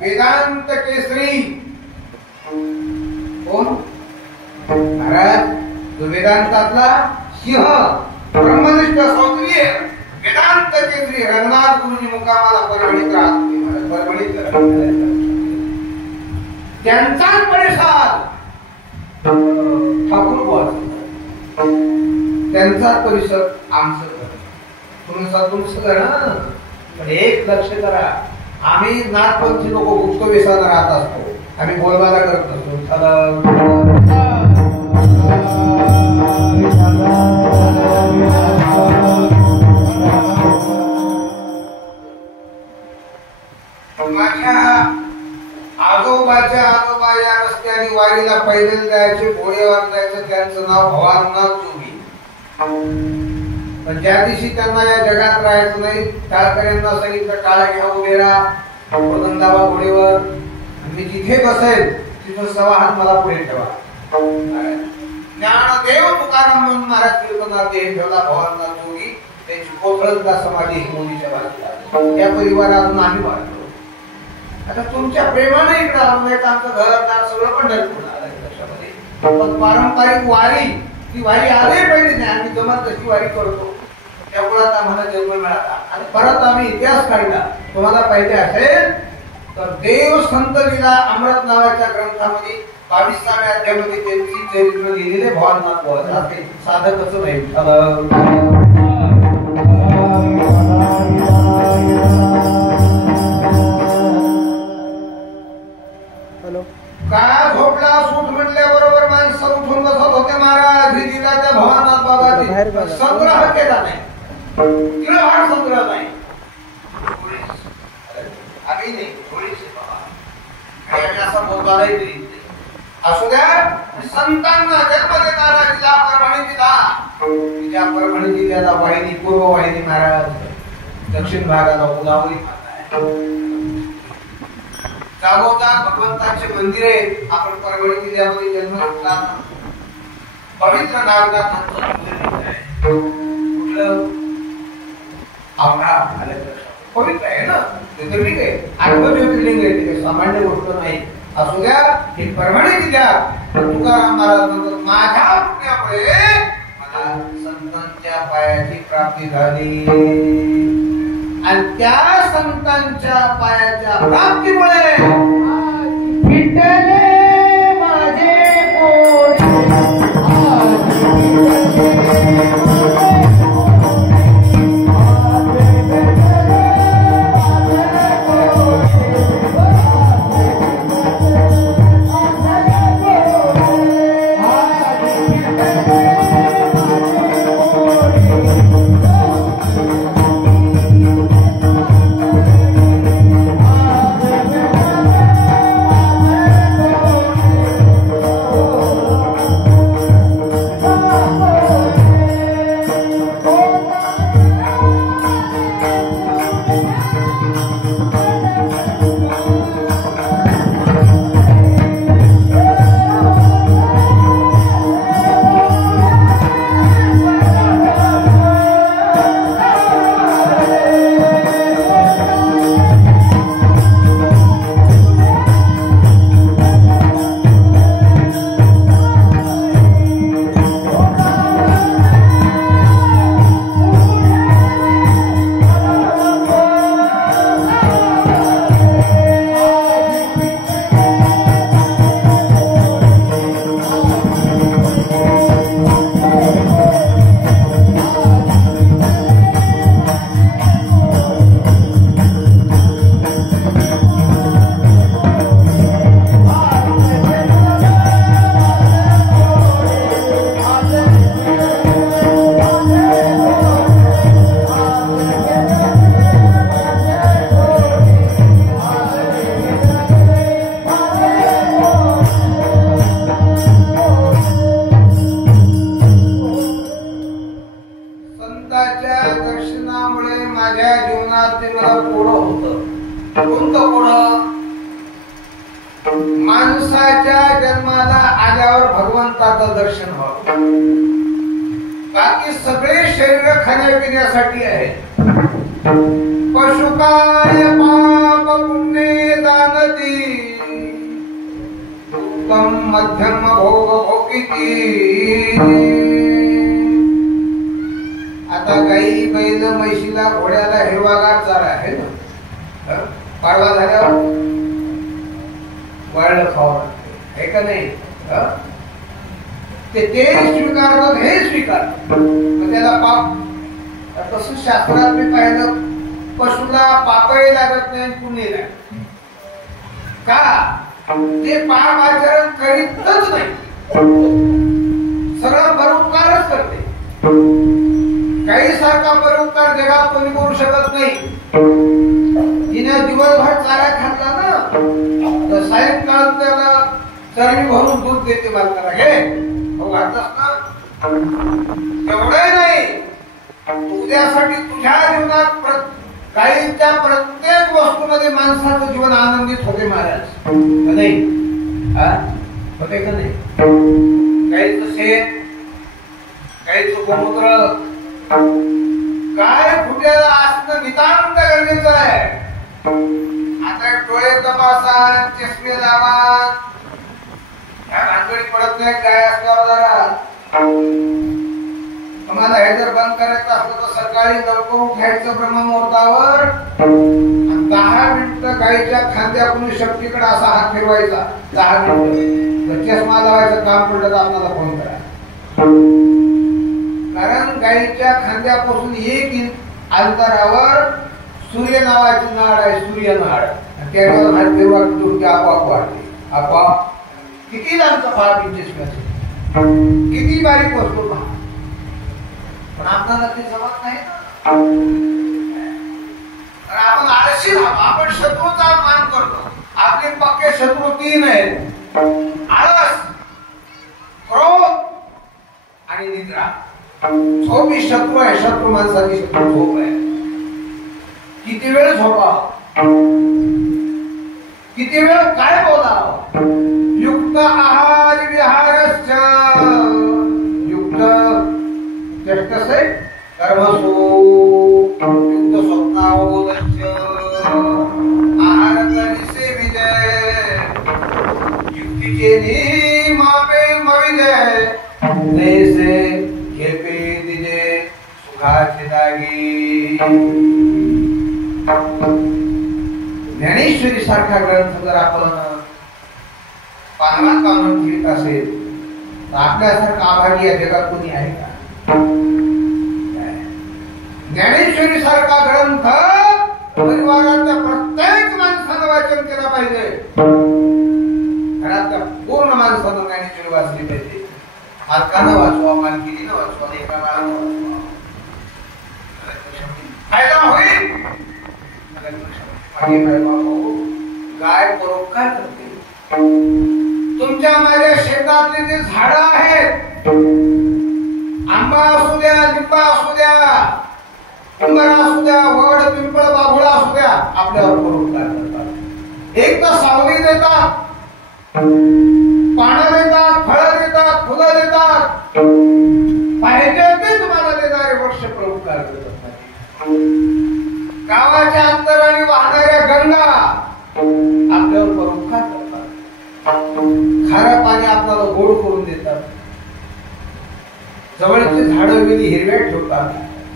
वेदांत केसरी कोण महाराज, तो वेदांतातला सिंह, ब्रह्मनिष्ठ क्षत्रिय वेदांत केसरी रंगनाथ गुरुजी मुकामाला परभणीत राहत. परभणीत त्यांचाच परिसर ठाकूर बस, त्यांचा परिसर आमचं घर. तुमचं घर ना. पण एक लक्ष करा, आम्ही नाथपंथी लोक गुप्त वेशाला राहत असतो. आम्ही बोलबाला करत असतो. माझ्या आजोबाच्या आजोबा या रस्त्याने वारीला पैदल जायचे, घोडेवर जायचं. त्यांचं नाव भवानीनाथ चोवी. पण ज्या दिवशी त्यांना या जगात राहायचं नाही, टाळकऱ्यांना सांगितलं टाळा घ्या उभे राहा, वदनदावा घोडेवर, मी जिथे बसेल तिथं सवा हात मला पुढे ठेवा. ज्ञानदेव तुकाराम म्हणून महाराज कीर्तनात देह ठेवला भवानीनाथ चोवी. त्यांची कोथळला समाधी मोदीच्या बाजूला. त्या परिवारातून आम्ही वाढलो. आता तुमच्या प्रेमाने इकडे आलो नाही. आमचं घरदार सगळं पंढरपूर आलं लक्षामध्ये. पण पारंपरिक वारी, ती वारी आले पाहिजे नाही. आम्ही जमत तशी वारी करतो. त्यामुळे आम्हाला जन्म मिळाला आणि परत आम्ही इतिहास काढला. तुम्हाला पाहिजे असेल तर देव संत लीला अमृत नावाच्या ग्रंथामध्ये 22व्या अध्यायामध्ये त्यांची चरित्र लिहिलेले भवानीनाथ बोलतात. साधकच नाही. का झोपला सूट म्हटल्याबरोबर माणसं उठून बसत होते. महाराज ही जिल्ह्याच्या भवानीनाथ बाबाची संग्रह केला नाही. तिळहार संग्रह नाही. आम्ही नाही असं बोलतानाही असू द्या. संतांना जन्म देणारा जिल्हा परभणी जिल्हा. तिच्या परभणी जिल्ह्याला वाहिनी पूर्व वाहिनी महाराज, दक्षिण भागाला गोदावरी माता आहे. जागोजाग भगवंतांचे मंदिर आहेत. आपण परभणी जिल्ह्यामध्ये जन्म घेतला. पवित्र नागनाथांचं मंदिर आहे. कुठलं आवडा पवित्र आहे ना. ज्योतिर्लिंग आहे. 8 ज्योतिर्लिंग आहे. ते सामान्य गोष्ट नाही. असू द्या. हे परभणी जिल्ह्यात तुकाराम महाराज म्हणतात माझ्या पुण्यामुळे मला संतांच्या पायाची प्राप्ती झाली. आणि त्या संतांच्या पायाच्या प्राप्तीमुळे विठ्ठले माझे कोणतं पुढं माणसाच्या जन्माला आल्यावर भगवंताचं दर्शन व्हावं. बाकी सगळे शरीर खाण्यापिण्यासाठी आहे. पशुकाय पाप पुण्ये जाणती उत्तम मध्यम भोग भोगिती. आता गाई बैल म्हशीला घोड्याला हिरवागार चारा आहे ना. पाडवा झाल्यावर वाळलं खावं लागते का नाही. ते स्वीकारतात हे स्वीकारतात. त्याला पाप. तसं शास्त्रात मी पाहिलं पशुला पापही लागत नाही पुण्य लागत. का ते पाप आचरण करीतच नाही. सरळ परोपकारच करते. काही सारखा परोपकार जगात कोणी करू शकत नाही. तिने दिवसभर चारा खाल्ला ना तर सायंकाळ त्याला चरबी भरून दूध देते बालकाला. घे हो घातलंस ना. एवढंही नाही, उद्यासाठी तुझ्या जीवनात गायीच्या प्रत्येक वस्तूमध्ये माणसाचं जीवन आनंदित होते महाराज. नाही होते का नाही. गायीचं शेण, गायीचं गोमूत्र काय फुट्याला असणं नितांत गरजेचं आहे. आता डोळे तपासा, चष्मे लावा, भानगडी पडत नाही. काय असल्यावर जरा तुम्हाला हे जर बंद करायचं असलं तर सकाळी लवकर उठायचं ब्रह्ममुहूर्तावर. 10 मिनिटं गायीच्या खांद्याकडून शक्तीकडे असा हात फिरवायचा. 10 मिनिटं चष्मा लावायचं काम पडलं तर आपल्याला फोन करा. कारण गायीच्या खांद्यापासून 1 अंतरावर सूर्य नावाची नाड आहे. सूर्य नाड त्याच्यावर हात फिरवा की आपोआप वाढते. आपोआप किती लांबचं पहा. 25 किती बारीक वस्तू पहा. पण आपल्याला ते जमत नाही ना. आपण आळशी राहतो. आपण शत्रूचा मान करतो. आपले पक्के शत्रू 3 आहेत. आळस, क्रोध आणि निद्रा. झोप ही शत्रू आहे. शत्रू माणसाची शत्रू झोप आहे. किती वेळ झोपा, किती वेळ काय बोलावं. युक्त आहार विहारश्च युक्त चेष्टसे कर्मसु युक्त स्वप्नावोदश्च आहारतनिसे विजय युक्तीचे नियमापे मविजय नैसे खेपे दिजे सुखाचे दागी. ज्ञानेश्वरी सारखा ग्रंथ जर आपण पानात काढून घेत असेल तर आपल्यासारखा आभारी या जगात कोणी आहे का. ज्ञानेश्वरी सारखा ग्रंथ परिवारातल्या प्रत्येक माणसानं वाचन केलं पाहिजे. घरातल्या पूर्ण माणसानं ज्ञानेश्वरी वाचली पाहिजे. मालकानं वाचवा, मालकिनीनं वाचवा, एका बाळानं वाचवा. फायदा होईल. गाय परोपकार करते. तुमच्या माझ्या शेतातले जे झाड आहेत, आंबा असू द्या, लिंबा असू द्या, उंबरा असू द्या, वड, पिंपळ, बाभुळा असू द्या, आपल्यावर परोपकार करतात. एक तर सावली देतात, पानं देतात, फळं देतात, फुलं देतात. पाहिजे ते तुम्हाला देणारे वृक्ष परोपकार करतात. गावाच्या अंतराने वाहणाऱ्या गंगा आपल्यावर परोपकार करतात. खारं पाणी आपल्याला गोड करून देतात. जवळचे झाडं वेली हिरव्या ठेवतात.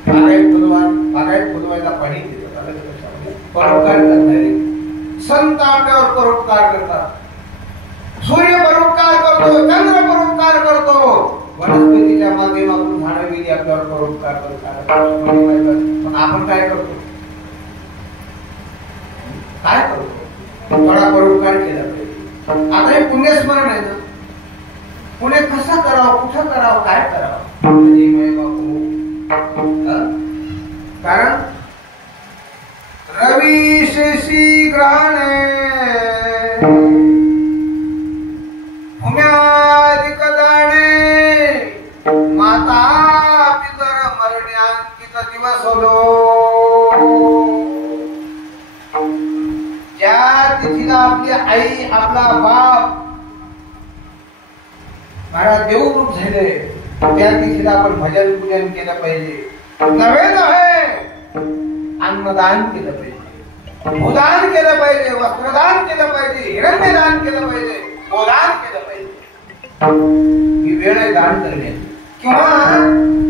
बागायत फुलवायला पाणी देतात. परोपकार करणारे संत आपल्यावर परोपकार करतात. सूर्य परोपकार करतो, चंद्र परोपकार करतो. वनस्पतीच्या माध्यमातून झाडं वेली आपल्यावर परोपकार करतात. पण आपण काय करतो? काय करतो? थोडा परोपकार केला पाहिजे. आता हे पुण्यस्मरण आहे ना. पुण्य कसं करावं, कुठं करावं, काय करावं. कारण रवी शेषी ग्रहणे भूम्यादिक दाणे माता पितर मरण्यांकित दिवस होलो. आपली आई आपला बाप महाराज देवरूप झाले त्या दिवशीला आपण भजन पूजन केलं पाहिजे. नव्हे अन्नदान केलं पाहिजे, भूदान केलं पाहिजे, वस्त्रदान केलं पाहिजे, हिरण्यदान केलं पाहिजे, गोदान केलं पाहिजे. ही वेळ आहे दान करण्याची. किंवा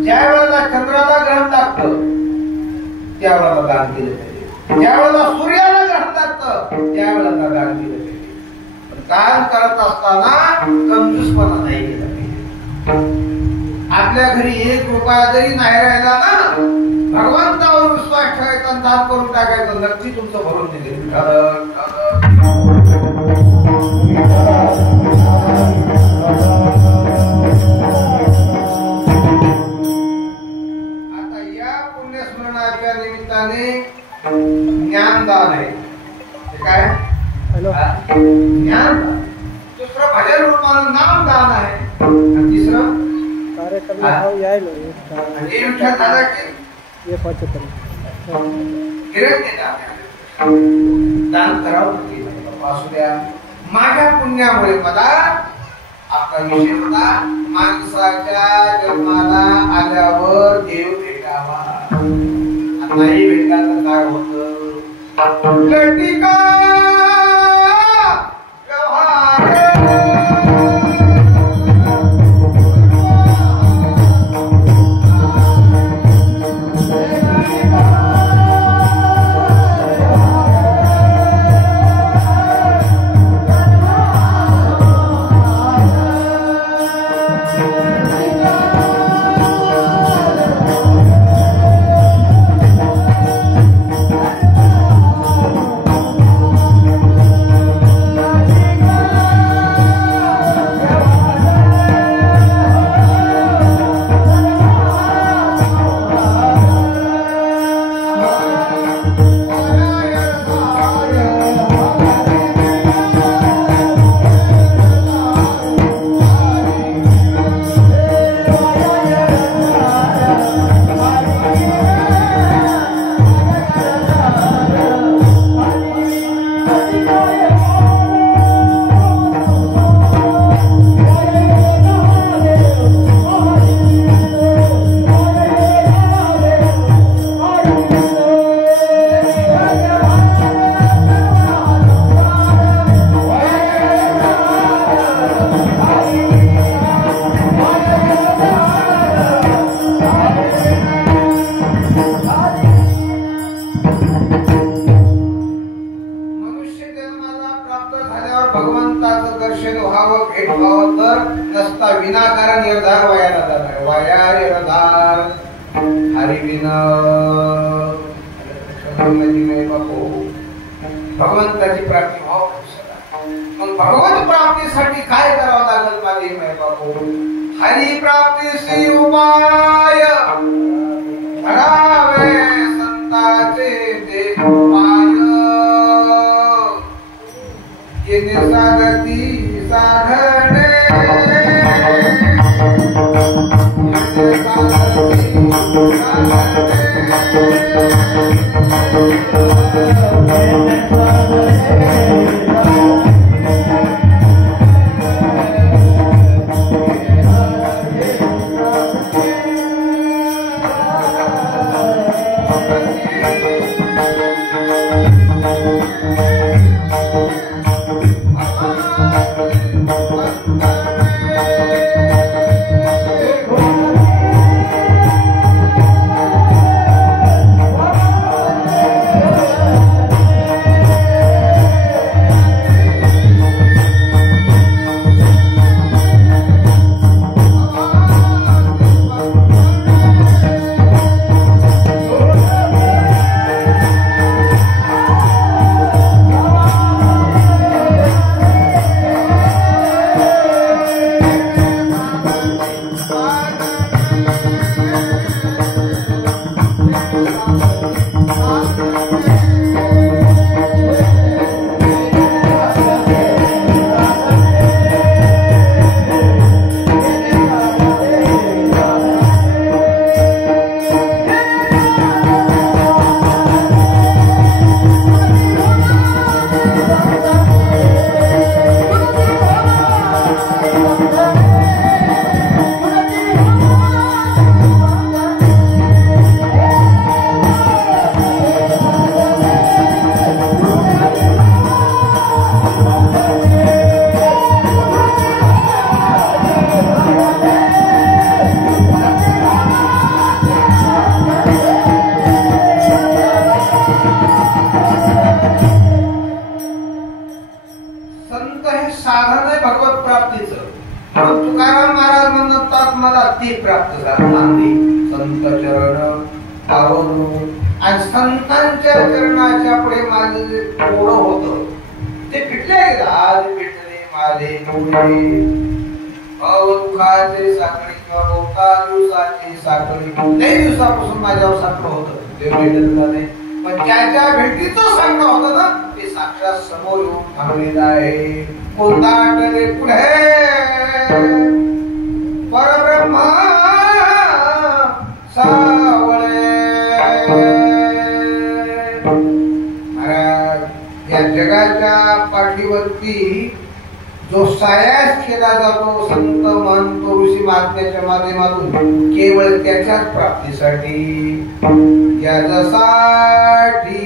ज्या वेळेला चंद्राला ग्रहण लागतं त्यावेळेला दान केलं पाहिजे, ज्या वेळेला सूर्याला ग्रहण लागतं त्यावेळेला दान केलं पाहिजे. दान करत असताना कंजूसपणा नाही केला पाहिजे. आपल्या घरी 1 रुपया जरी नाही राहिला ना, भगवंतावर विश्वास ठेवायचा आणि दान करून टाकायचं, नक्की तुमचं भरून निघेल. आता या पुण्यस्मरणाच्या निमित्ताने ज्ञानदान आहे. काय ज्ञान, दुसरं भजन रूपानं नामदान आहे, आणि तिसरं कार्यक्रम यायला दान करावं. असू द्या. माझ्या पुण्यामुळे मला आपला विषय होता माणसाच्या जन्माला आल्यावर देव भेटावा. नाही भेटला तर काय होतं? लटिका भगवंताचं दर्शन व्हावं, भेट व्हावं तर नसता विनाकारण निर्धार वायाला जाणार. वाया निर्धार हरिविन भगवंताची प्राप्ती व्हावं. मग भगवत प्राप्तीसाठी काय करावं लागेल माझे माय बापू? हरी प्राप्तीशी उपाय करावे संताचे ते उपाय. येणे सागती साधणे, येणे सागती साधणे. ते प्राप्त झालं. नांदी संत चरण पावन आणि संतांच्या चरणाच्या पुढे माझं जे थोडं होतं ते फिटले. आज फिटले माझे डोळे दुःखाचे साखळी किंवा बहुता दिवसाची साखळी. लई दिवसापासून माझ्यावर साखळ होतं ते भेटत नाही. पण ज्याच्या भेटीचं सांगणं होतं ना ते साक्षात समोर येऊन थांबलेलं आहे. कोणताटले पुढे परब्रह्म सावळे. महाराज या जगाच्या पाठीवरती जो सायास केला जातो संत महंत ऋषी महात्म्याच्या माध्यमातून केवळ त्याच्याच प्राप्तीसाठी याच्यासाठी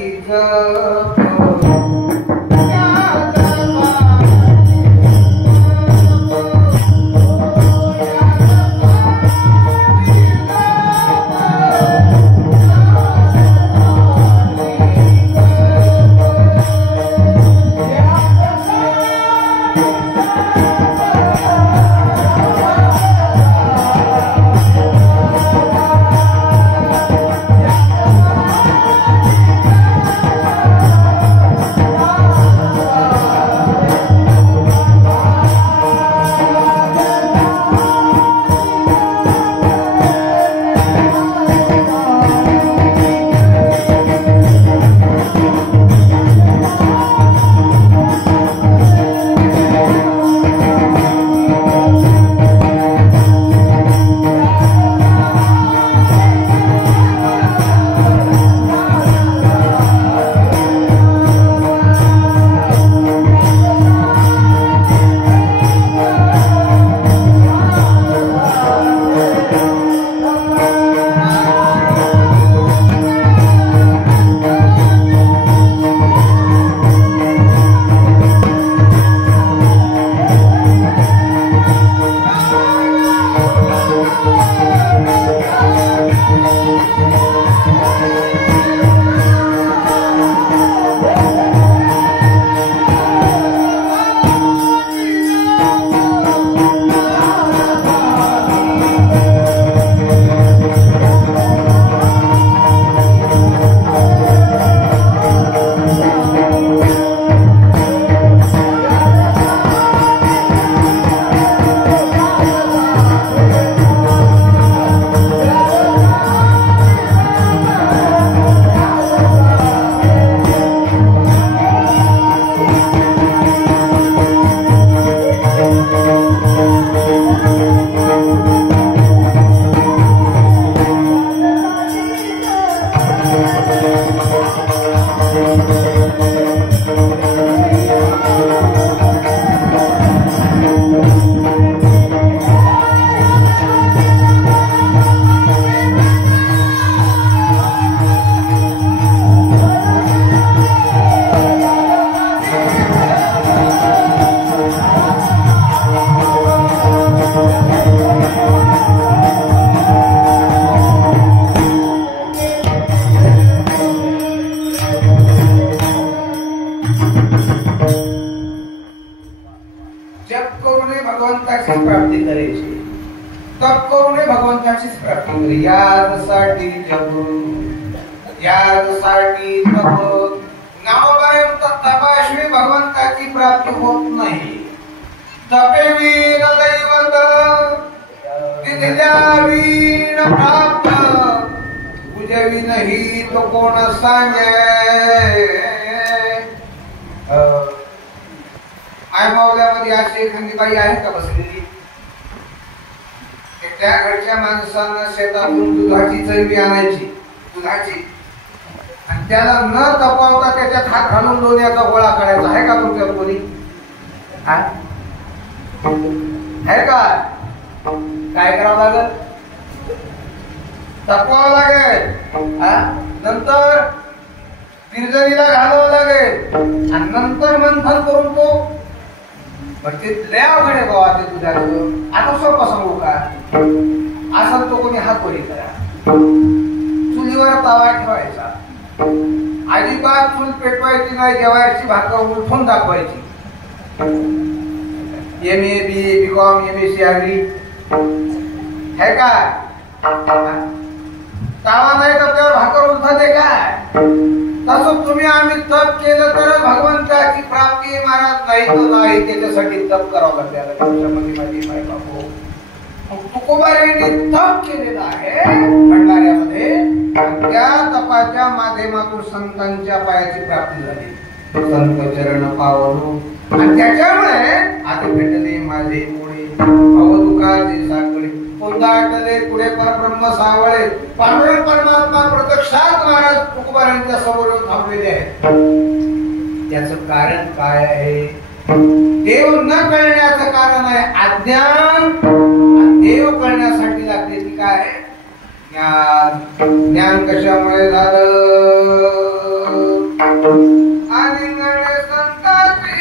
प्राप्ती करायची. तप करून भगवंताचीच प्राप्ती करी. यासाठी जप यासाठी तप. ज्ञानोपर्यंत तपाशिवाय भगवंताची प्राप्ती होत नाही. तपे वीर दैवत तिथल्यावीन प्राप्त. पूजवी नाही तो कोण सांगे. आय मावल्यामध्ये अशी एखादी बाई आहे का बसलेली. त्या घरच्या माणसांना शेतातून दुधाची चरबी आणायची दुधाची आणि त्याला न तपावता त्याच्यात हात घालून लोण्याचा गोळा करायचा. आहे का तुमच्या कोणी आहे का. काय करावं लागेल तपावं लागेल. नंतर तिरजणीला घालावं लागेल आणि नंतर मंथन करून तो ते लय अवघड आहे बाबा ते दुधाचं. आता सोपं सांगू का असं तो कोणी हात कोणी करा. चुलीवर तवा ठेवायचा. अजिबात चूल पेटवायची नाही. जेवायची भाकर उलटून दाखवायची. MA BA BCom MSc हे काय तावा नाही तर त्यावर भाकर उलथते काय? तसं तुम्ही आम्ही तप केलं तर भगवंताची प्राप्ती महाराज नाही तर नाही, त्याच्यासाठी तप करावं लागते. माझी माय बापू तुकोबारायांनी तप केलेलं आहे भंडाऱ्यामध्ये, त्या तपाच्या माध्यमातून संतांच्या पायाची प्राप्ती झाली. संत चरण पावलो आणि त्याच्यामुळे आता भेटले माझे पुढे भवदुःखाचे साखळे कोंदाटले पुढे परब्रह्म सावळे पांडुरंग परमात्मा प्रत्यक्षात महाराज तुकोबारायांच्या समोर थांबलेले आहेत. त्याचं कारण काय आहे? देव न कळण्याचं कारण आहे अज्ञान. देव कळण्यासाठी लागते ती काय आहे? ज्ञान. ज्ञान कशामुळे झालं? आणि संताची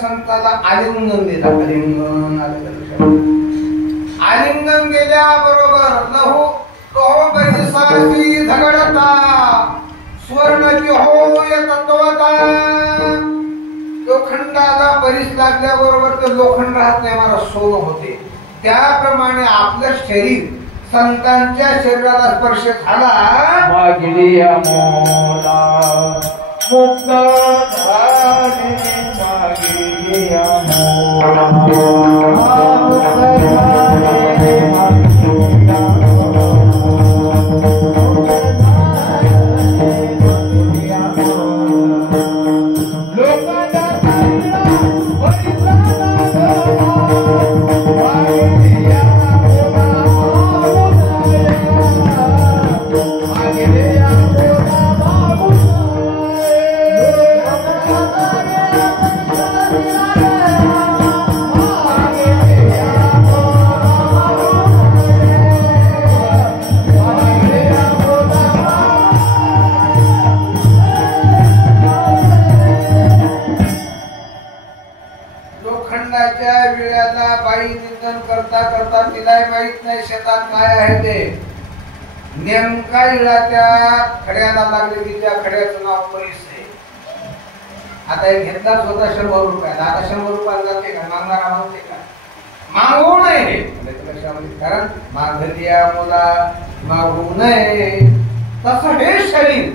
संताला आलिंगन दिला. आलिंगन दिल्याबरोबर लहू पैसाची झगडता स्वर्णाची होय तत्वता. लोखंडाला बरीच लागल्याबरोबर ते लोखंड राहत नाही, मला सोनं होते. त्याप्रमाणे आपलं शरीर संतांच्या शरीराला स्पर्श झाला मुक्त करता तिला माहित नाही शेतात काय आहे ते. नेमका इळा त्या खड्याला लागले की त्या खड्याचं नाव पैस आहे. आता एक घेतलाच होता 100 रुपयाला, आता 100 रुपयाला जाते का? मागणारा मागते का? मागू नये. कारण मागलिया मुला मागू नये. तसं हे शरीर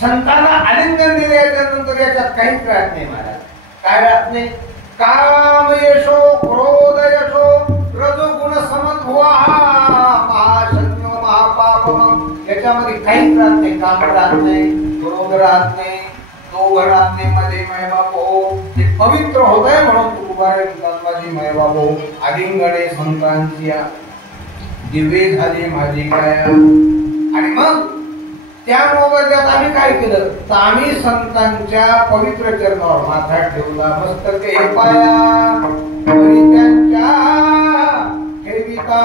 संतांना आलिंगन दिल्याच्या नंतर याच्यात काहीच राहत नाही महाराज. काय राहत नाही? काम यशो क्रोध यशो रजोगुण समद्भुवा महाशक्यो महापापम. याच्यामध्ये काहीच राहत नाही. काम राहत नाही, क्रोध राहत नाही, दोघ राहत नाही. माझे माय बापो ते पवित्र होत आहे म्हणून तुकोबाराय माझी माय बापो आलिंगणे संतांची दिव्य झाली माझी काय. आणि मग त्या मोबदल्यात आम्ही काय केलं तर आम्ही संतांच्या पवित्र चरणावर माथा ठेवला, मस्तक हे पाया वरी त्यांच्या ठेविता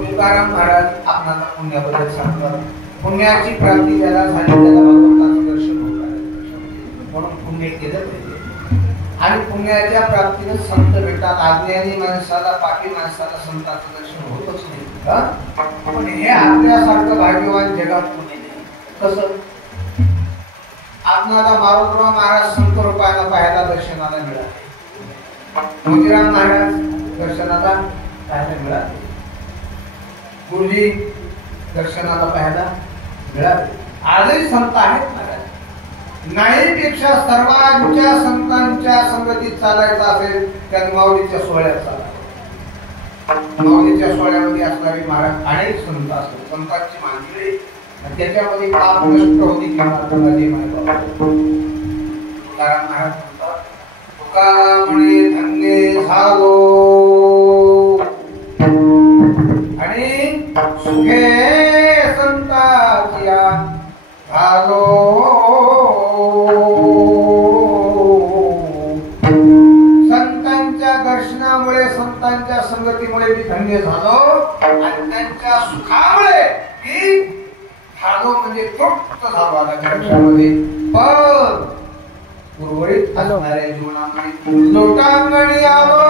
तुकाराम महाराज आपणाला पुण्याबद्दल सांगतात. पुण्याची प्राप्ती ज्याला झाली त्याला भगवंताचं दर्शन होतं, म्हणून पुण्य केलं पाहिजे. आणि पुण्याच्या प्राप्तीने संत भेटतात. अज्ञानी माणसाला, पापी माणसाला संतांचं दर्शन होतच नाही. पण हे आपल्यासारखं भाग्यवान जगात कोणी नाही. कसं आपणाला मारुतराव महाराज संत रूपाने पाहायला दर्शनाला मिळाले, मोतीराम महाराज दर्शनाला पाहायला मिळाले, गुरुजी दर्शनाला पाहायला मिळाले. आजही संत आहेत महाराज. नाहीपेक्षा सर्वांच्या संतांच्या संगतीत चालायचं असेल त्यात माऊलीच्या सोहळ्यात चालायचं. माऊलीच्या सोहळ्यामध्ये असणारे महाराज अनेक संत असतात, संतांची मांदिळे, त्याच्यामध्ये पाप नष्ट होती किंवा तुकाराम महाराज म्हणतात, तुका म्हणे धन्य झालो आणि सुखे संतांच्या झालो. संतांच्या दर्शनामुळे, संतांच्या संगतीमुळे मी धन्य झालो आणि त्यांच्या सुखामुळे मी झालो, म्हणजे तृप्त झालो आकाशामध्ये. पण उर्वरित असणाऱ्या जीवनामध्ये लोटांगणी आलो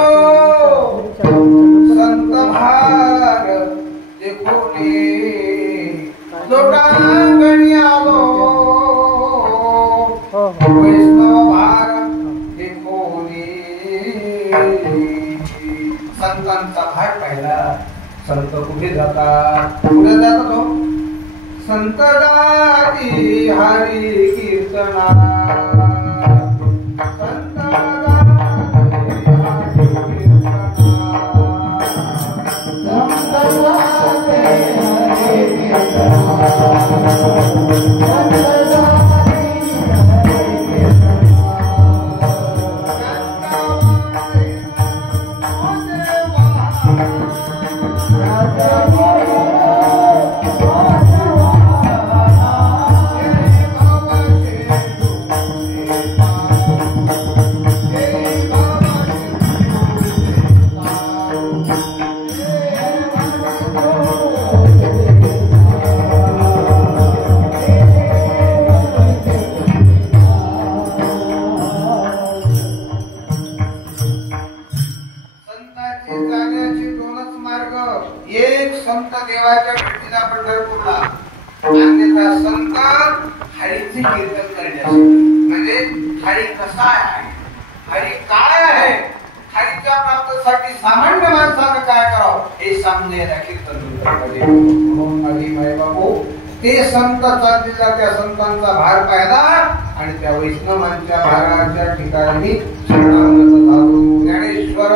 संत भार देखोने, लोटांगणी आलो वैष्णव भार देखोने. संतांचा भार पाहिला. संत कुठे जातात? कुठे जातात हो? संत गाती हरी कीर्तना, संत गाती हरी कीर्तना, संत गाती हरी कीर्तना, संत गाती हरी कीर्तना. संत देवाच्या भेटीला पंढरपूरला, अन्यथा संत हरीचे कीर्तन करण्यासाठी. म्हणजे हरी कसा आहे, हरी काय आहे, हरीच्या प्राप्तीसाठी सामान्य माणसानं काय करावं हे सांगण्याला कीर्तन. म्हणून बाबू ते संत चाललेला त्या संतांचा भार पाहिला आणि त्या वैष्णवांच्या भाराच्या ठिकाणी शरणागत झालो. ज्ञानेश्वर